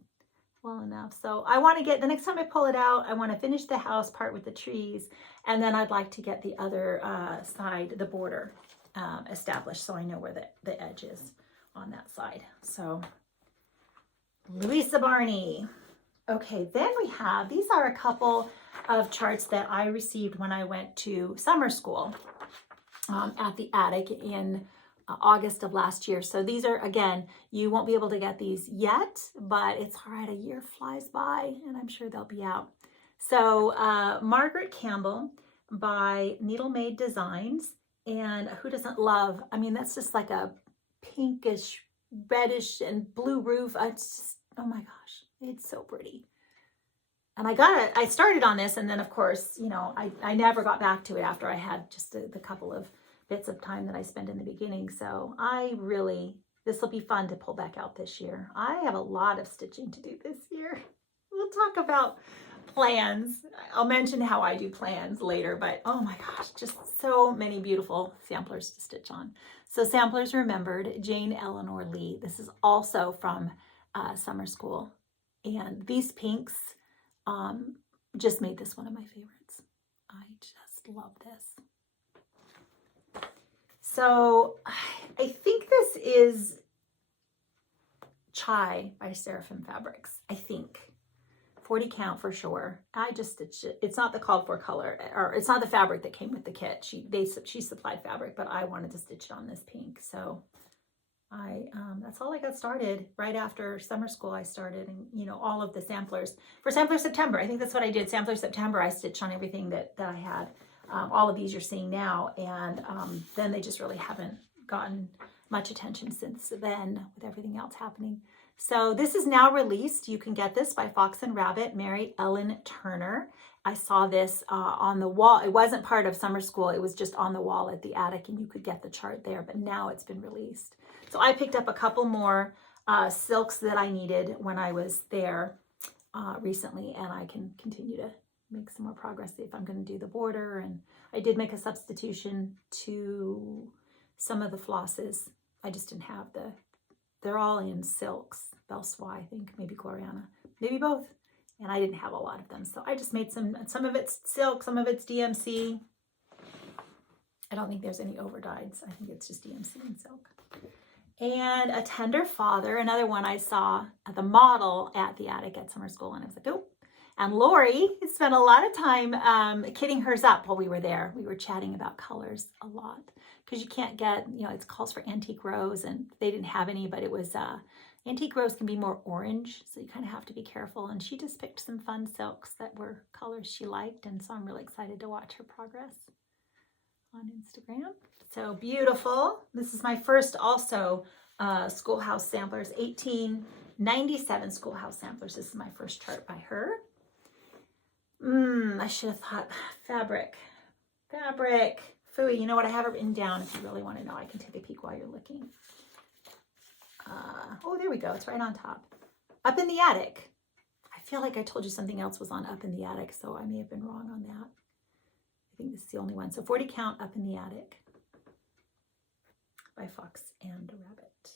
well enough. So I want to get, the next time I pull it out, I want to finish the house part with the trees, and then I'd like to get the other side, the border, established so I know where the edge is on that side. So Louisa Barney. Okay, then we have, these are a couple of charts that I received when I went to summer school at the attic in August of last year. So these are, again, you won't be able to get these yet, but it's all right, a year flies by and I'm sure they'll be out. So Margaret Campbell by Needle Made Designs, and who doesn't love, I mean, that's just like a pinkish, reddish and blue roof. It's just, oh my gosh, it's so pretty. And I started on this, and then of course, you know, I never got back to it after I had just the couple of bits of time that I spent in the beginning. So this will be fun to pull back out this year. I have a lot of stitching to do this year. We'll talk about plans. I'll mention how I do plans later, but oh my gosh, just so many beautiful samplers to stitch on. So Samplers Remembered, Jane Eleanor Lee. This is also from summer school. And these pinks just made this one of my favorites. I just love this. So I think this is Chai by Seraphim Fabrics, I think. 40 count for sure. I just stitched it. It's not the called for color, or it's not the fabric that came with the kit. She supplied fabric, but I wanted to stitch it on this pink. So that's all I got started. Right after summer school, I started, and you know, all of the samplers. For Sampler September, I think that's what I did. Sampler September, I stitched on everything that I had. All of these you're seeing now, and then they just really haven't gotten much attention since then with everything else happening. So this is now released. You can get this by Fox and Rabbit, Mary Ellen Turner. I saw this on the wall. It wasn't part of summer school. It was just on the wall at the attic, and you could get the chart there, but now it's been released. So I picked up a couple more silks that I needed when I was there recently, and I can continue to make some more progress if I'm going to do the border. And I did make a substitution to some of the flosses. I just didn't have they're all in silks, Belsois, I think, maybe Gloriana, maybe both. And I didn't have a lot of them. So I just made some of it's silk, some of it's DMC. I don't think there's any overdyes. I think it's just DMC and silk. And A Tender Father, another one I saw at the model at the attic at summer school, and I was like, oh. And Lori spent a lot of time kitting hers up while we were there. We were chatting about colors a lot because you can't get, you know, it calls for antique rose, and they didn't have any, but it was, antique rose can be more orange, so you kind of have to be careful. And she just picked some fun silks that were colors she liked, and so I'm really excited to watch her progress on Instagram. So beautiful. This is my first also Schoolhouse Samplers, 1897 Schoolhouse Samplers. This is my first chart by her. I should have thought fabric. Phooey, you know what? I have it written down. If you really want to know, I can take a peek while you're looking. Oh, there we go. It's right on top. Up in the Attic. I feel like I told you something else was on Up in the Attic, so I may have been wrong on that. I think this is the only one. So 40 count Up in the Attic by Fox and Rabbit.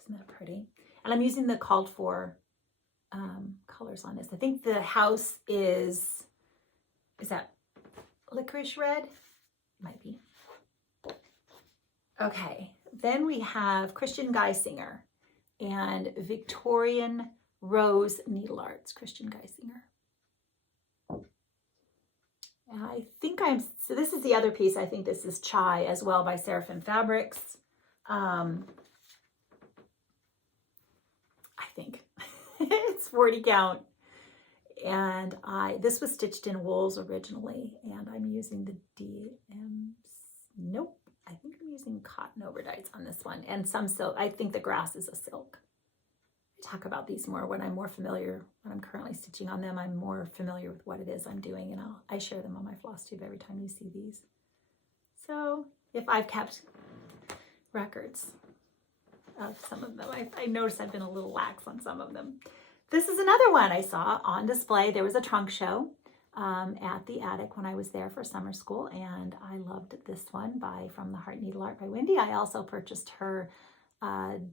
Isn't that pretty? And I'm using the called for colors on this. I think the house is that licorice red? Might be. Okay, then we have Christian Geisinger and Victorian Rose Needle Arts, Christian Geisinger. And I think so this is the other piece. I think this is Chai as well by Seraphim Fabrics. I think it's 40 count. And this was stitched in wools originally, and I'm using the DMs. Nope, I think I'm using cotton overdyes on this one, and some silk. I think the grass is a silk. I talk about these more when I'm more familiar, when I'm currently stitching on them. I'm more familiar with what it is I'm doing, and I share them on my Flosstube every time you see these. So if I've kept records of some of them, I noticed I've been a little lax on some of them. This is another one I saw on display. There was a trunk show at the attic when I was there for summer school, and I loved this one from the Heart Needle Art by Wendy. I also purchased her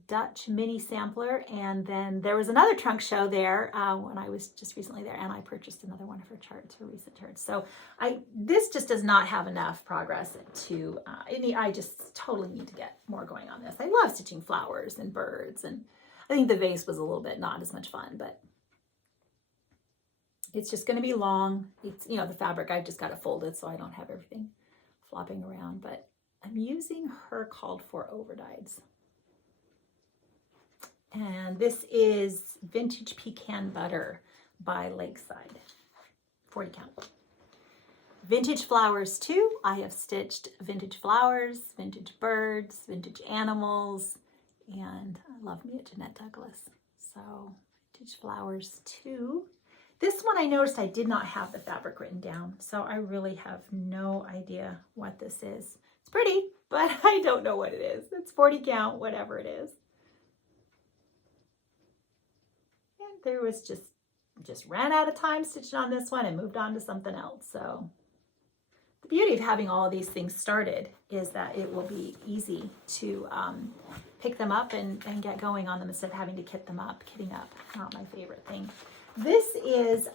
Dutch mini sampler, and then there was another trunk show there when I was just recently there, and I purchased another one of her charts, her recent charts. So this just does not have enough progress to, I just totally need to get more going on this. I love stitching flowers and birds, and I think the vase was a little bit not as much fun, but it's just going to be long. It's, the fabric, I've just got it folded so I don't have everything flopping around, but I'm using her called for overdyes. And this is Vintage Pecan Butter by Lakeside, 40 count. Vintage flowers too. I have stitched vintage flowers, vintage birds, vintage animals, and I love me a Jeanette Douglas. So vintage flowers too. This one I noticed I did not have the fabric written down, so I really have no idea what this is. It's pretty, but I don't know what it is. It's 40 count, whatever it is. And there was just ran out of time stitching on this one and moved on to something else. So the beauty of having all of these things started is that it will be easy to pick them up and get going on them instead of having to kit them up. Kitting up, not my favorite thing. This is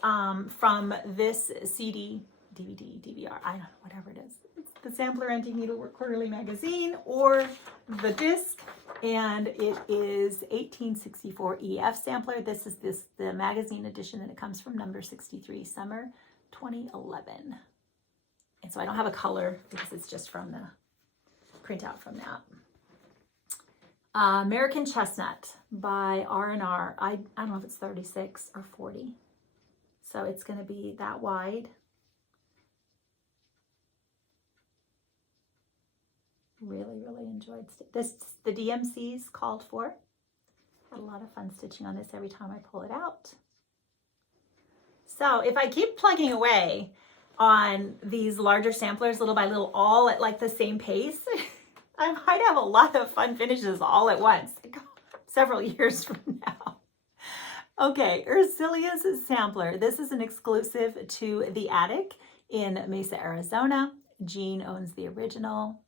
from this CD, DVD, DVR, I don't know, whatever it is. It's the Sampler Antique Needlework Quarterly Magazine or the disc, and it is 1864 EF sampler. This is the magazine edition, and it comes from number 63, summer 2011. And so I don't have a color because it's just from the printout from that. American Chestnut by R&R. I don't know if it's 36 or 40. So it's going to be that wide. Really, really enjoyed this. The DMCs called for. Had a lot of fun stitching on this every time I pull it out. So if I keep plugging away on these larger samplers little by little, all at like the same pace, I might have a lot of fun finishes all at once, several years from now. Okay, Ursula's Sampler. This is an exclusive to the attic in Mesa, Arizona. Jean owns the original.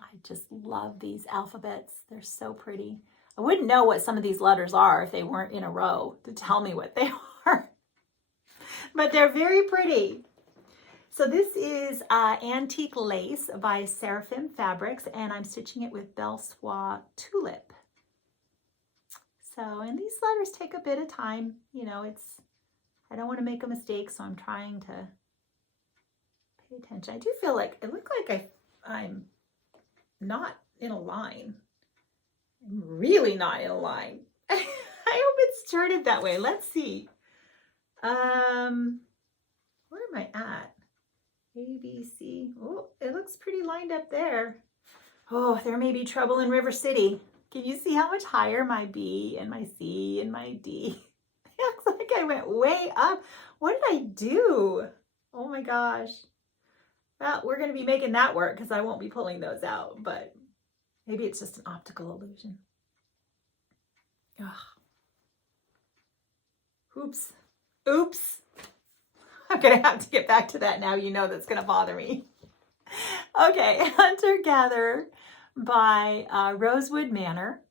I just love these alphabets. They're so pretty. I wouldn't know what some of these letters are if they weren't in a row to tell me what they are. But they're very pretty. So this is Antique Lace by Seraphim Fabrics, and I'm stitching it with Belle Soie Tulip. So, and these letters take a bit of time. I don't want to make a mistake, so I'm trying to pay attention. I do feel like, it looked like I'm not in a line. I'm really not in a line. I hope it started that way. Let's see. Where am I at? A, B, C. Oh, it looks pretty lined up there. Oh, there may be trouble in River City. Can you see how much higher my B and my C and my D? It looks like I went way up. What did I do? Oh my gosh. Well, we're going to be making that work because I won't be pulling those out, but maybe it's just an optical illusion. Ugh. Oops. Oops. I'm going to have to get back to that now. That's going to bother me. Okay, Hunter Gatherer by Rosewood Manor.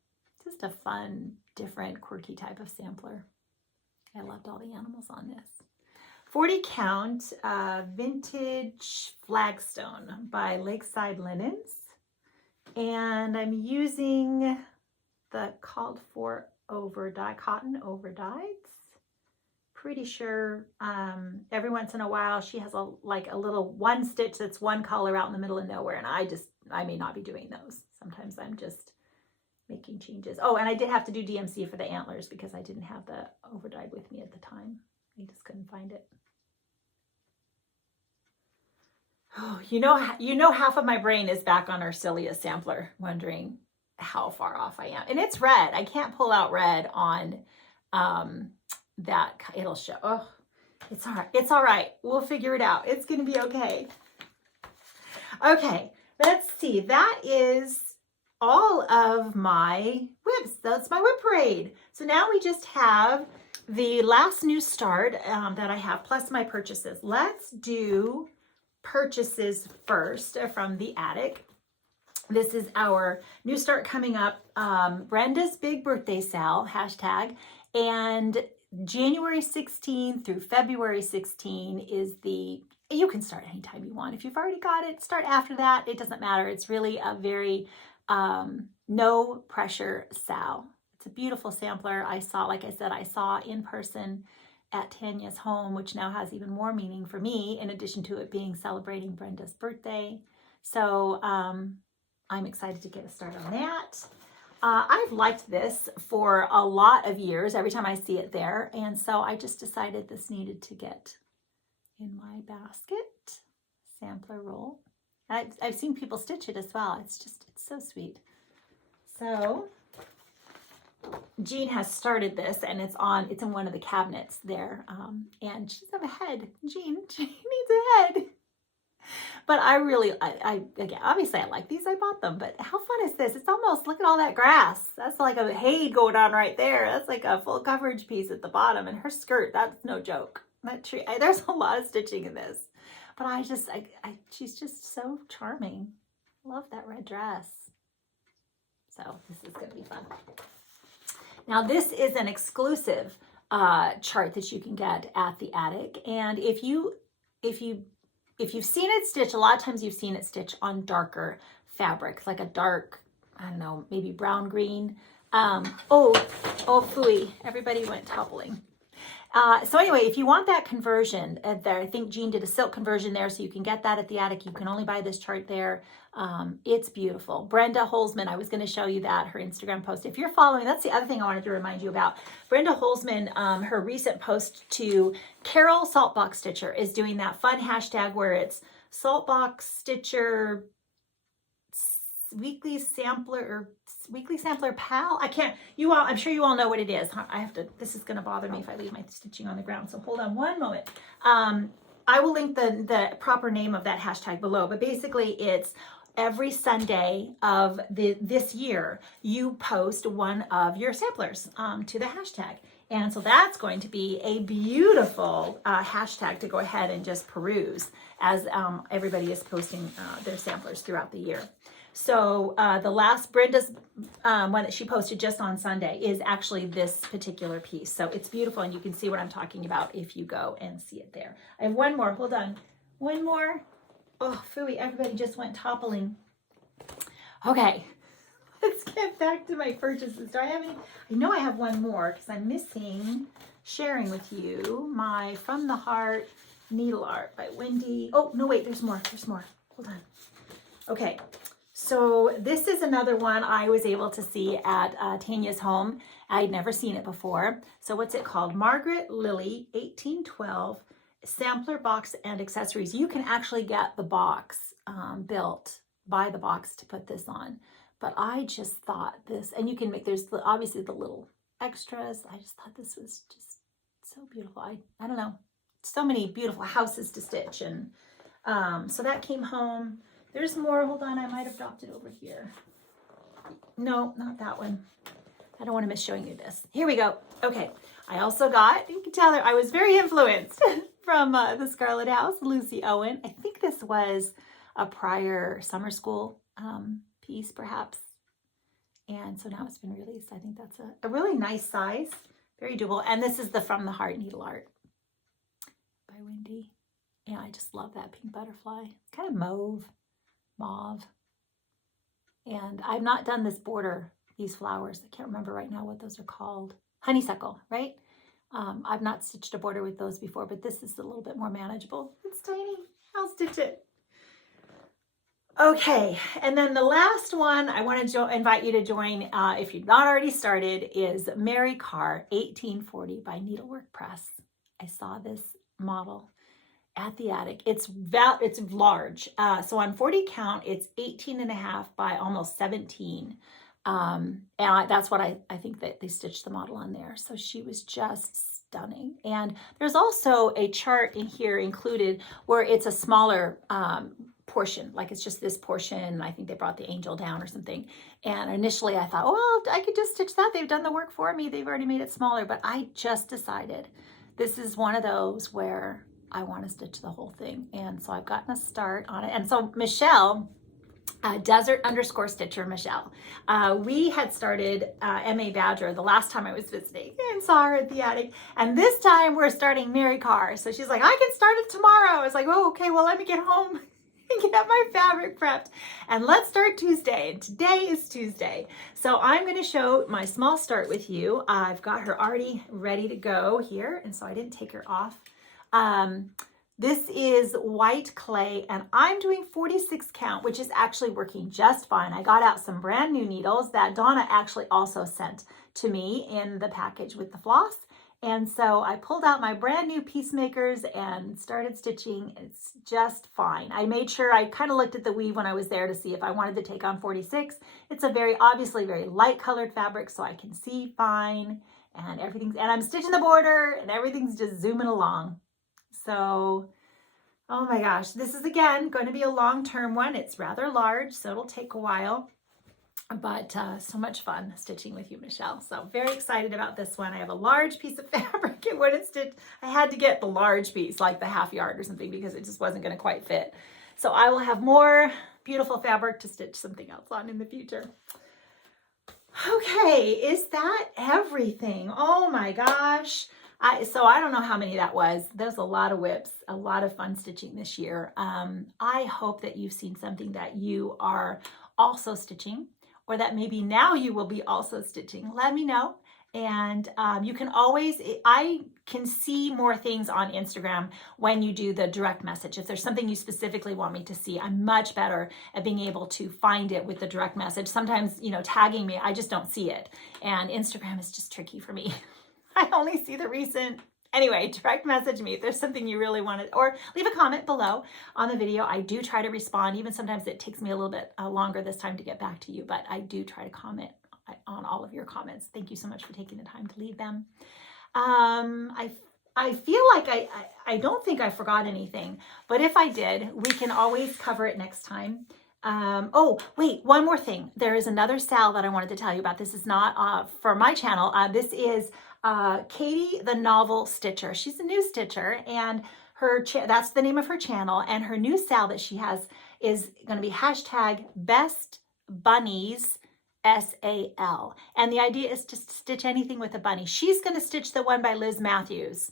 Just a fun, different, quirky type of sampler. I loved all the animals on this. 40 count Vintage Flagstone by Lakeside Linens. And I'm using the called for cotton overdyes. Pretty sure every once in a while she has a little one stitch that's one color out in the middle of nowhere, and I may not be doing those. Sometimes I'm just making changes. Oh, and I did have to do DMC for the antlers because I didn't have the overdye with me at the time. I just couldn't find it. Oh, you know, half of my brain is back on Arcelia sampler, wondering how far off I am. And it's red. I can't pull out red on that. It'll show. Oh, it's all right. It's all right. We'll figure it out. It's going to be okay. Okay, let's see. That is all of my WIPs. That's my WIP parade. So now we just have the last new start that I have, plus my purchases. Let's do purchases first from the attic. This is our new start coming up, Brenda's big birthday sale, hashtag, and January 16 through February 16 is you can start anytime you want. If you've already got it, start after that. It doesn't matter. It's really a very no pressure sale. It's a beautiful sampler. I saw, like I said, I saw in person at Tanya's home, which now has even more meaning for me, in addition to it being celebrating Brenda's birthday. So I'm excited to get a start on that. I've liked this for a lot of years, every time I see it there. And so I just decided this needed to get in my basket. Sampler roll. I've seen people stitch it as well. It's so sweet. So Jean has started this, and it's in one of the cabinets there. And she's have a head. Jean needs a head. But I again, obviously I like these. I bought them, but how fun is this? It's almost, look at all that grass. That's like a hay going on right there. That's like a full coverage piece at the bottom, and her skirt, that's no joke. That tree, there's a lot of stitching in this, but she's just so charming. Love that red dress. So this is going to be fun. Now this is an exclusive chart that you can get at the attic, and if you've seen it stitch, a lot of times you've seen it stitch on darker fabric, like a dark, I don't know, maybe brown green. Oh, phooey, everybody went toppling. So anyway, if you want that conversion there, I think Jean did a silk conversion there, so you can get that at the attic. You can only buy this chart there. It's beautiful. Brenda Holzman, I was going to show you that, her Instagram post. If you're following, that's the other thing I wanted to remind you about. Brenda Holzman, her recent post to Carol Saltbox Stitcher is doing that fun hashtag where it's Saltbox Stitcher weekly sampler pal. I'm sure you all know what it is. This is going to bother me if I leave my stitching on the ground. So hold on one moment. I will link the proper name of that hashtag below, but basically it's every Sunday of this year, you post one of your samplers to the hashtag. And so that's going to be a beautiful hashtag to go ahead and just peruse as everybody is posting their samplers throughout the year. So the last Brenda's one that she posted just on Sunday is actually this particular piece. So it's beautiful, and you can see what I'm talking about if you go and see it there. I have one more. Hold on. One more. Oh, phooey, everybody just went toppling. Okay, let's get back to my purchases. Do I have any? I know I have one more because I'm missing sharing with you my From the Heart Needle Art by Wendy. Oh, no, wait, there's more. There's more. Hold on. Okay. So this is another one I was able to see at Tanya's home. I'd never seen it before. So what's it called? Margaret Lilly 1812 Sampler Box and Accessories. You can actually get the box built, buy the box to put this on. But I just thought this, and you can make, there's obviously the little extras. I just thought this was just so beautiful. I don't know, so many beautiful houses to stitch. And so that came home. There's more. Hold on. I might have dropped it over here. No, not that one. I don't want to miss showing you this. Here we go. Okay. I also got, you can tell that I was very influenced from the Scarlett House, Lucy Owen. I think this was a prior summer school piece, perhaps. And so now it's been released. I think that's a really nice size. Very doable. And this is the From the Heart Needle Art by Wendy. Yeah, I just love that pink butterfly. Kind of mauve. And I've not done this border, these flowers. I can't remember right now what those are called. Honeysuckle, right? I've not stitched a border with those before, but this is a little bit more manageable. It's tiny. I'll stitch it. Okay, and then the last one I want to invite you to join, if you've not already started, is Mary Carr 1840 by Needlework Press. I saw this model at the attic. It's large. So on 40 count, it's 18.5 by almost 17. And that's what I think that they stitched the model on there. So she was just stunning. And there's also a chart in here included where it's a smaller portion, like it's just this portion. I think they brought the angel down or something. And initially I thought, oh, well, I could just stitch that. They've done the work for me. They've already made it smaller. But I just decided this is one of those where I want to stitch the whole thing. And so I've gotten a start on it. And so Michelle, Desert_Stitcher Michelle, we had started M.A. Badger the last time I was visiting and saw her at the attic. And this time we're starting Mary Carr. So she's like, I can start it tomorrow. I was like, oh, okay, well, let me get home and get my fabric prepped. And let's start Tuesday. And today is Tuesday. So I'm going to show my small start with you. I've got her already ready to go here. And so I didn't take her off. This is white clay, and I'm doing 46 count, which is actually working just fine. I got out some brand new needles that Donna actually also sent to me in the package with the floss. And so I pulled out my brand new peacemakers and started stitching. It's just fine. I made sure I kind of looked at the weave when I was there to see if I wanted to take on 46. It's a obviously very light colored fabric, so I can see fine, and and I'm stitching the border and everything's just zooming along. So, oh my gosh, this is again going to be a long-term one. It's rather large, so it'll take a while, but so much fun stitching with you, Michelle. So very excited about this one. I have a large piece of fabric. It wouldn't stitch. I had to get the large piece, like the half yard or something, because it just wasn't going to quite fit. So I will have more beautiful fabric to stitch something else on in the future. Okay, is that everything? Oh my gosh. So I don't know how many that was. There's a lot of WIPs, a lot of fun stitching this year. I hope that you've seen something that you are also stitching, or that maybe now you will be also stitching. Let me know. And you can always, I can see more things on Instagram when you do the direct message. If there's something you specifically want me to see, I'm much better at being able to find it with the direct message. Sometimes, you know, tagging me, I just don't see it. And Instagram is just tricky for me. I only see the recent. Anyway, direct message me if there's something you really wanted, or leave a comment below on the video. I do try to respond. Even sometimes it takes me a little bit longer this time to get back to you, but I do try to comment on all of your comments. Thank you so much for taking the time to leave them. I feel like I don't think I forgot anything, but if I did, we can always cover it next time. Oh, wait, one more thing. There is another Sal that I wanted to tell you about. This is not for my channel. This is Katie the Novel Stitcher. She's a new stitcher, and that's the name of her channel. And her new Sal that she has is going to be #BestBunnies SAL. And the idea is to stitch anything with a bunny. She's going to stitch the one by Liz Matthews.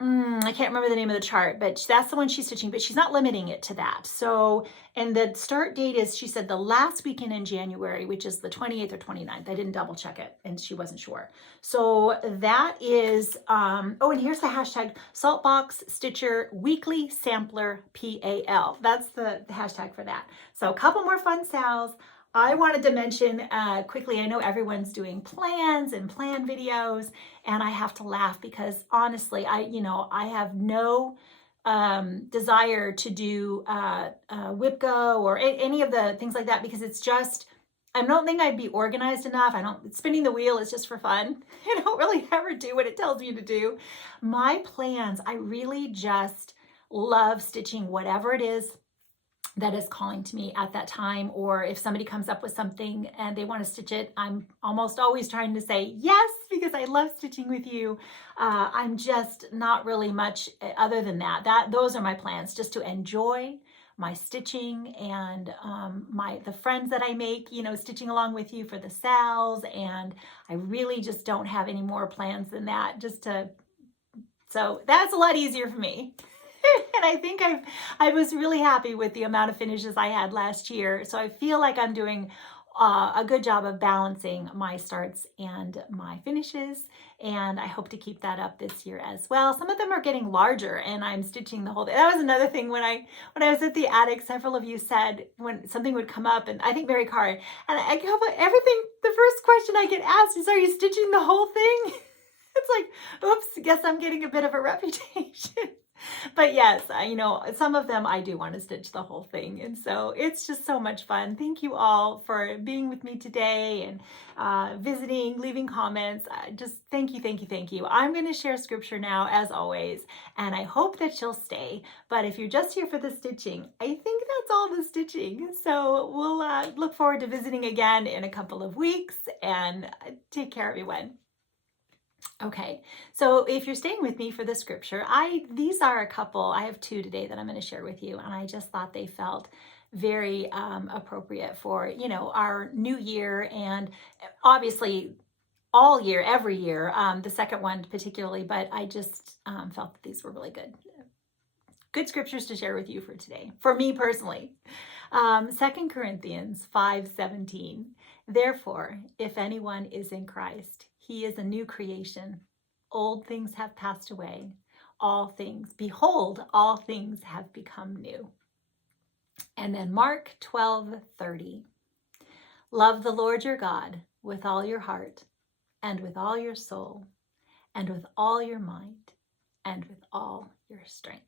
I can't remember the name of the chart, but that's the one she's stitching, but she's not limiting it to that. So, and the start date is, she said, the last weekend in January, which is the 28th or 29th. I didn't double check it, and she wasn't sure. So that is, oh, and here's the hashtag Saltbox Stitcher Weekly Sampler PAL. That's the hashtag for that. So a couple more fun Sals. I wanted to mention quickly, I know everyone's doing plans and plan videos, and I have to laugh because honestly, I have no desire to do WIP Go or any of the things like that, because it's just, I don't think I'd be organized enough. Spinning the wheel is just for fun. I don't really ever do what it tells me to do. My plans, I really just love stitching whatever it is that is calling to me at that time. Or if somebody comes up with something and they want to stitch it, I'm almost always trying to say yes, because I love stitching with you. I'm just not really much other than that. Those are my plans, just to enjoy my stitching and the friends that I make, stitching along with you for the Sals. And I really just don't have any more plans than that, so that's a lot easier for me. And I think I was really happy with the amount of finishes I had last year. So I feel like I'm doing a good job of balancing my starts and my finishes. And I hope to keep that up this year as well. Some of them are getting larger, and I'm stitching the whole day. That was another thing when I was at the attic, several of you said when something would come up, and I think Mary Carr, and I go, but everything, the first question I get asked is, are you stitching the whole thing? It's like, oops, guess I'm getting a bit of a reputation. But yes, you know, some of them I do want to stitch the whole thing. And so it's just so much fun. Thank you all for being with me today and visiting, leaving comments. Just thank you, thank you, thank you. I'm going to share scripture now, as always, and I hope that you'll stay. But if you're just here for the stitching, I think that's all the stitching. So we'll look forward to visiting again in a couple of weeks, and take care, everyone. Okay, so if you're staying with me for the scripture, these are a couple, I have two today that I'm going to share with you, and I just thought they felt very appropriate for, you know, our new year, and obviously all year, every year, the second one particularly, but I just felt that these were really good scriptures to share with you for today, for me personally. 2 Corinthians 5:17. Therefore, if anyone is in Christ, he is a new creation. Old things have passed away. Behold, all things have become new. And then Mark 12:30. Love the Lord your God with all your heart, and with all your soul, and with all your mind, and with all your strength.